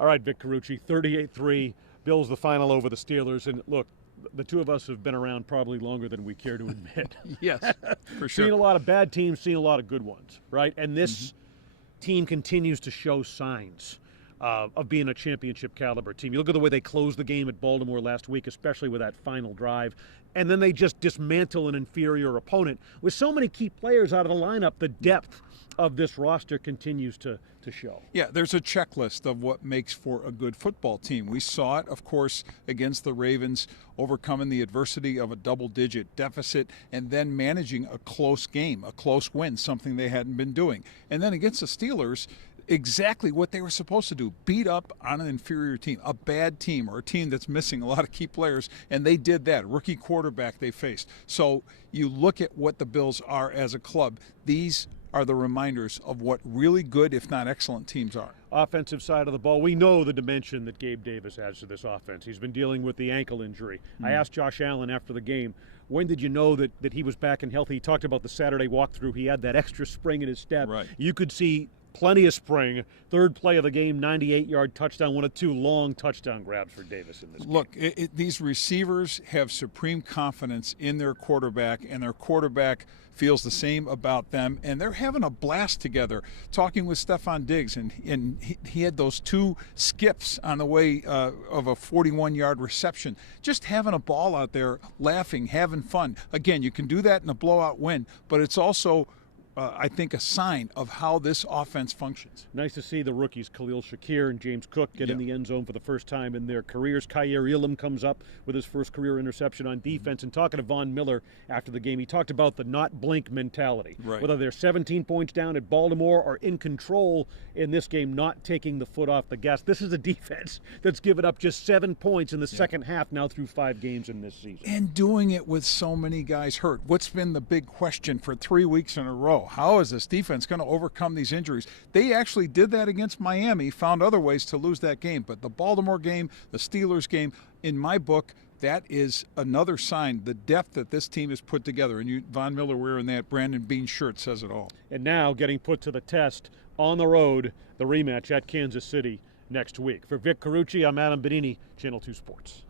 All right, Vic Carucci, 38-3, Bills the final over the Steelers. And look, the two of us have been around probably longer than we care to admit. Yes, for sure. Seen a lot of bad teams, seen a lot of good ones, right? And this team continues to show signs of being a championship caliber team. You look at the way they closed the game at Baltimore last week, especially with that final drive, and then they just dismantle an inferior opponent. With so many key players out of the lineup, the depth of this roster continues to show. Yeah, there's a checklist of what makes for a good football team. We saw it, of course, against the Ravens, overcoming the adversity of a double-digit deficit and then managing a close game, a close win, something they hadn't been doing. And then against the Steelers, exactly what they were supposed to do, beat up on an inferior team, a bad team or a team that's missing a lot of key players, and they did that. Rookie quarterback they faced. So you look at what the Bills are as a club. These are the reminders of what really good, if not excellent, teams are. Offensive side of the ball, we know the dimension that Gabe Davis adds to this offense. He's been dealing with the ankle injury. I asked Josh Allen after the game, when did you know that he was back and healthy? He talked about the Saturday walkthrough. He had that extra spring in his step. Right. You could see plenty of spring. Third play of the game, 98-yard touchdown, one of two long touchdown grabs for Davis in this game. Look, these receivers have supreme confidence in their quarterback, and their quarterback feels the same about them, and they're having a blast together. Talking with Stefon Diggs, and he had those two skips on the way of a 41-yard reception. Just having a ball out there, laughing, having fun. Again, you can do that in a blowout win, but it's also I think, a sign of how this offense functions. Nice to see the rookies, Khalil Shakir and James Cook, get in the end zone for the first time in their careers. Kaiir Elam comes up with his first career interception on defense. And talking to Von Miller after the game, he talked about the not blink mentality. Right. Whether they're 17 points down at Baltimore or in control in this game, not taking the foot off the gas. This is a defense that's given up just 7 points in the second half now through 5 games in this season. And doing it with so many guys hurt. What's been the big question for 3 weeks in a row? How is this defense going to overcome these injuries? They actually did that against Miami, found other ways to lose that game. But the Baltimore game, the Steelers game, in my book, that is another sign, the depth that this team has put together. And you, Von Miller wearing that Brandon Beane shirt says it all. And now getting put to the test on the road, the rematch at Kansas City next week. For Vic Carucci, I'm Adam Benigni, Channel 2 Sports.